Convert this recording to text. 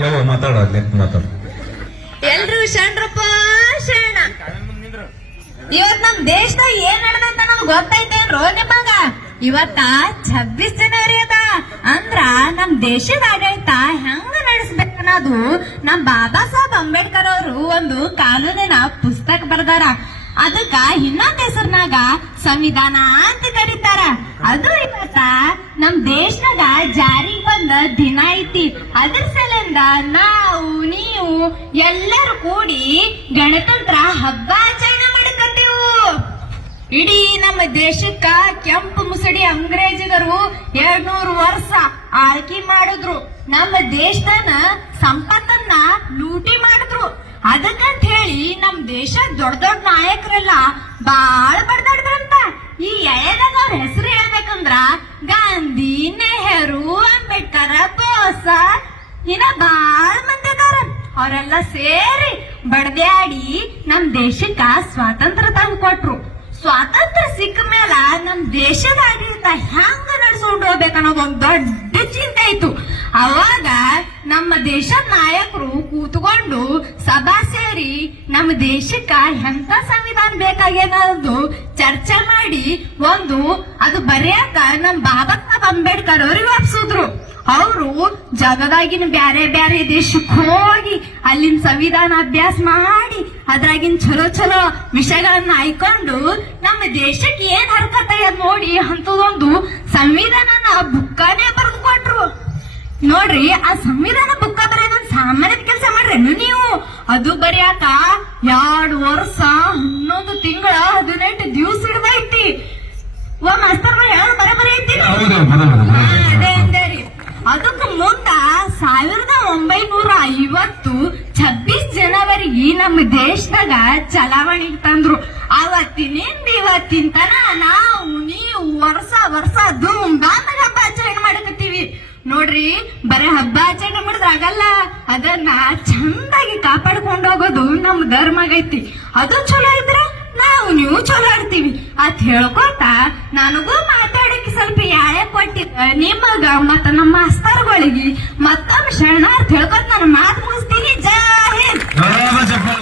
ಯಾವ ಮಾತಾಡ ಮಾತಾಡ. ಎಲ್ರು ಶರಣರಪ್ಪ ಶರಣ ಇವತ್ ನಮ್ ದೇಶದಾಗ ಏನ್ ನಡೆದಂತ ನಮ್ಗ್ ಗೊತ್ತೈತೇನ್ರೋ ನಿಮಗ? ಇವತ್ತ ಛಬ್ಬೀಸ್ ಜನವರಿ ಅದ ಅಂದ್ರ ನಮ್ ದೇಶದ ಆಡಳಿತ ಹೆಂಗ ನಡೆಸ್ಬೇಕನ್ನೋದು ನಮ್ ಬಾಬಾ ಸಾಹೇಬ್ ಅಂಬೇಡ್ಕರ್ ಅವರು ಒಂದು ಕಾನೂನಿನ ಪುಸ್ತಕ ಬರ್ದಾರ. ಅದಕ್ಕ ಇನ್ನೊಂದ್ ಹೆಸರ್ನಾಗ ಸಂವಿಧಾನ ಅಂತ ಕರೀತಾರ. ಅದು ಇವತ್ತ ನಮ್ ದೇಶದಾಗ ಬಂದ ದಿನ ಐತಿ. ಅದ್ರ ಸಲಿಂದ ನಾವು, ನೀವು ಎಲ್ಲರೂ ಕೂಡಿ ಗಣತಂತ್ರ ಹಬ್ಬ ಆಚರಣೆ ಮಾಡಕತ್ತೀವು ಇಡೀ ನಮ್ಮ ದೇಶಕ್ಕ ಕೆಂಪು ಮುಸಡಿ ಅಂಗ್ರೇಜರು ಎರಡ್ನೂರು ವರ್ಷ ಆಳ್ಕಿ ಮಾಡಿದ್ರು. ನಮ್ಮ ದೇಶದನ ಸಂಪತ್ತನ್ನ ಲೂಟಿ ಮಾಡಿದ್ರು. ಅದಕ್ಕಂತ ಹೇಳಿ ನಮ್ ದೇಶ ದೊಡ್ಡ ದೊಡ್ಡ ನಾಯಕರೆಲ್ಲ ಬಾಳ ಬಡ್ದಾಡ್ದ್ರಂತ. ಈ ಎಳೆದಾಗ ಅವ್ರ ಹೆಸರು ಹೇಳ್ಬೇಕಂದ್ರ ಇನ್ನ ಬಾಳ ಮಂದಿ ಅದಾರ ಅವರೆಲ್ಲ ಸೇರಿ ಬಡದ್ಯಾಡಿ ನಮ್ ದೇಶಕ್ಕ ಸ್ವಾತಂತ್ರ್ಯ ತಂದು ಕೊಟ್ರು. ಸ್ವಾತಂತ್ರ್ಯ ಸಿಕ್ಕ ಮೇಲ ನಮ್ ದೇಶದ ಆಡಳಿತ ಹೆಂಗ ನಡ್ಸ್ಕೊಂಡು ಹೋಗ್ಬೇಕನ್ನೋದು ಒಂದ್ ದೊಡ್ಡ ಚಿಂತೆ ಇತ್ತು. ಅವಾಗ ನಮ್ಮ ದೇಶದ ನಾಯಕರು ಕೂತ್ಕೊಂಡು ಸಭಾ ಸೇರಿ ನಮ್ಮ ದೇಶಕ್ಕ ಎಂತ ಸಂವಿಧಾನ ಬೇಕಾಗೇನದು ಚರ್ಚೆ ಮಾಡಿ ಒಂದು ಅದು ಬರೆಯಕ ನಮ್ ಬಾಬಾ ಸಾಹೇಬ್ ಅಂಬೇಡ್ಕರ್ ಅವ್ರಿಗೆ ಒಪ್ಸಿದ್ರು. ಅವರು ಜಗದಾಗಿನ ಬ್ಯಾರೆ ಬ್ಯಾರೆ ದೇಶಕ್ಕೆ ಹೋಗಿ ಅಲ್ಲಿನ ಸಂವಿಧಾನ ಅಭ್ಯಾಸ ಮಾಡಿ, ಅದ್ರಾಗಿನ ಚಲೋ ಚಲೋ ವಿಷಯಗಳನ್ನ ಆಯ್ಕೊಂಡು ನಮ್ಮ ದೇಶಕ್ಕೆ ಏನ್ ಹರ್ಕತ್ತ ನೋಡಿ ಅಂತದೊಂದು ಸಂವಿಧಾನನ ಬುಕ್ಕಾನೇ ಬರೆದು ಕೊಟ್ರು ನೋಡ್ರಿ, ಆ ಸಂವಿಧಾನ ಬುಕ್ಕ ಬರೆಯೋದೊಂದು ಸಾಮಾನ್ಯದ ಕೆಲಸ ಮಾಡ್ರಿ ನೀವು? ಅದು ಬರೆಯಾಕ ಎರಡು ವರ್ಷ ಐವತ್ತು ಛಬ್ಬೀಸ್ ಈ ನಮ್ಮ ದೇಶದಾಗ ಚಲಾವಣೆ ತಂದ್ರು. ಅವತ್ತಿನಿಂದ ಇವತ್ತಿನ ತನ ನಾವು ನೀವು ವರ್ಷ ವರ್ಷ ಧೂಮ್ಧಾಮಾಗ ಹಬ್ಬ ಆಚರಣೆ ಮಾಡಕತ್ತೀವಿ. ನೋಡ್ರಿ, ಬರೀ ಹಬ್ಬ ಆಚರಣೆ ಮಾಡಿದ್ರೆ ಆಗಲ್ಲ. ಅದನ್ನ ಚಂದಾಗಿ ಕಾಪಾಡ್ಕೊಂಡು ಹೋಗೋದು ನಮ್ ಧರ್ಮ ಆಗೈತಿ. ಅದು ಚಲೋ ಇದ್ರೆ ನಾವು ನೀವು ಚಲೋ ಆಡ್ತೀವಿ. ಅದ್ ಹೇಳ್ಕೊತ ನನಗೂ ಮಾತಾಡಕ್ಕೆ ಸ್ವಲ್ಪ ಯಾಳೆ ಕೊಟ್ಟಿದ್ದ ನಿಮಗ ಮತ್ತ ನಮ್ಮ ಮಾಸ್ತರ್ಗಳಿಗೆ ಮತ್ತೊಮ್ಮೆ ಶರಣಾರ್ಥ ಹೇಳ್ಕೊತ ನನ್ನ ಮಾತು